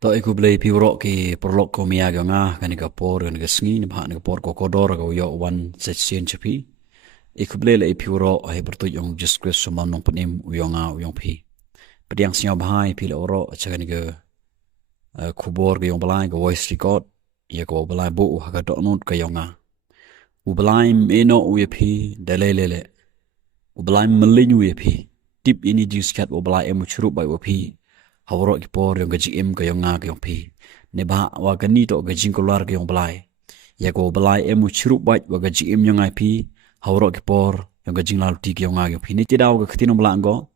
To iku blei piuro ki porlok ko miyaga nga kani ka por kani ka sngi ni bah ni ka por ko kodor ka yo wan section chapi iku blei le piuro ai bertu yong Jesus suman nong panim uyonga uyong pi pediang siaw bahai pi le oro acha kani ka kubor ka yong balai ka voice record ya ko balai bu ha ka donut ka yonga u balai meno uye pi dalelele u balai melinyu ye pi tip ini jiskat u balai emu churu bai u pi hawro ki por yung gaji im ka yung nga ka yung pi ne ba wa gani to gaji kolar ka yung balai ya ko balai emu churu bai wa gaji im yung ngai pi hawro ki por yung gaji lalu ti ka yung nga yung pi ni tidaw ka ktinong balango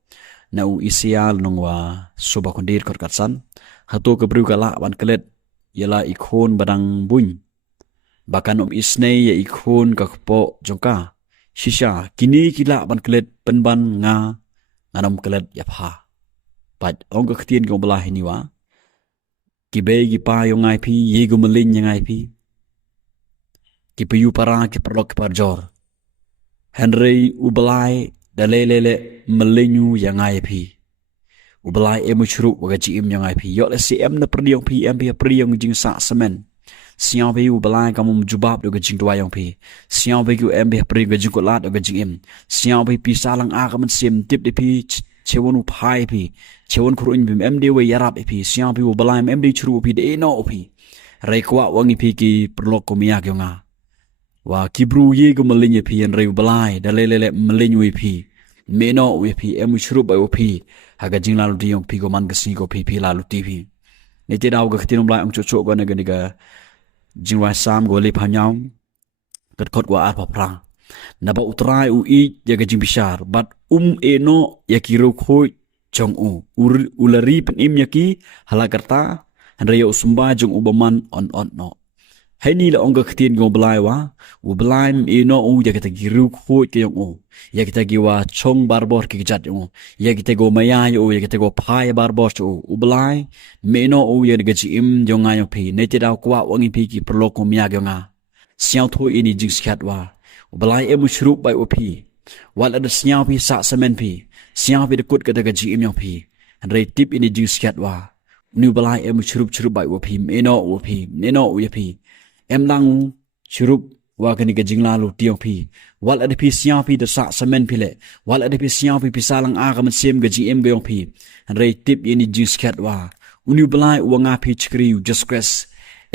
na u isial nung wa suba kondir kor katsan hato ka bru ka la wan kelet yala ikon badang buny bahkan isnei ya ikon ka kpo jongka shisha kini kila ban kelet penban nga nganom kelet ya pha pat ong ka ktien ko bala hini wa ki be gi pa yo ngai pi ye gu melin ngai pi ki pu para ki perlok par jor henry ubalai dalelele melinyu ya ngai pi ubalai emu chru wa ji im ngai pi yo le si em na priong pi em pi priong jing sa semen siang be ubalai kamu jubab do jing dua yong pi siang be ku em be priong jing ko lat do jing im siang be pi salang a ka man sim tip de pi chewon upai pi chewon kurun bim md we yarap pi siang pi ubalai md chru pi de no pi rei kwa wangi pi ki perlok ko miya kyo nga wa kibru ye go malinya pi en rei ubalai dalelele malinyu pi meno we pi emu chru ba pi haga jingla lu diong pi go man gasi go pi pi la lu ti pi ne te daw ga khtinum lai ang chu chu go na ga ni ga jingwa sam go le phanyang kat khot wa ar pa prang na ba utrai u I ya ga jing bishar bat eno ya kiro khoi chong ulari pen im yaki halakarta hanraya usumba jong ubaman on no haini la ong ga khtin go blai wa u blai eno u ya ga giru khoi ke yong ya ga giwa chong barbor ki jat yong ya ga go maya yo ya ga go phai barbor chu u blai meno u ya ga ji im jong nga yo phi ne te daw kwa wangi phi ki prolok ko mya ga nga siaw tho ini jing skat wa balai emu shrup bai opi wal ada siaw pi sa semen pi siaw pi dekut kata gaji im yang pi rei tip ini jing skat wa nu balai emu shrup bai opi meno opi neno opi em lang shrup wa kani gajing lalu tiong pi wal ada pi siaw pi de sa semen pi le wal ada pi siaw pi salang a kam sem gaji em gayong pi rei tip ini jing skat wa unu balai wanga pi chkri just crash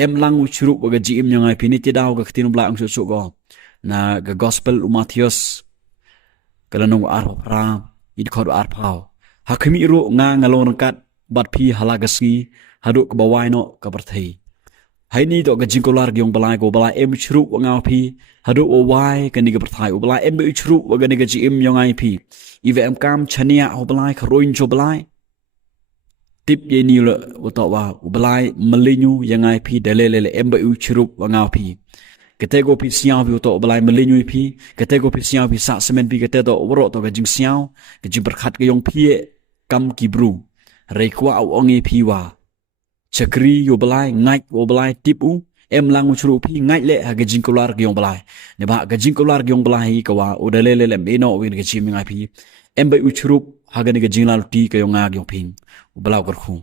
em lang shrup wa gaji im yang ai pi ni ti daw ga ktinum la ang su go na ga gospel Matthews kalanong arpa idkhod arpao hakimi ro nga ngalon kat bat phi halagasi hadu ka bawai no ka barthai haini to ga jingkolar gyong balai go balai em chru nga phi hadu o wai ka ni ga barthai o balai em chru wa ga ni ga ji im yong ai phi ive em kam chania o balai khroin cho balai tip ye ni lo to wa o balai malinyu yangai phi dalele em chru wa nga phi ketego pi siaw pi to balai melinyu pi ketego pi siaw pi sa semen pi ketedo woro to ga jing siaw ga jing berkhat ga yong pi kam kibru rei kwa au ongi pi wa chakri yo balai ngai wo balai tipu em lang chru pi ngai le ha ga jing kolar ga yong balai ne ba ga jing kolar ga yong balai ka wa o dalele le me no win ga chim ngai pi em bai u chru ha ga ni ga jing la ti ka yong nga ga yong ping u balau kar khu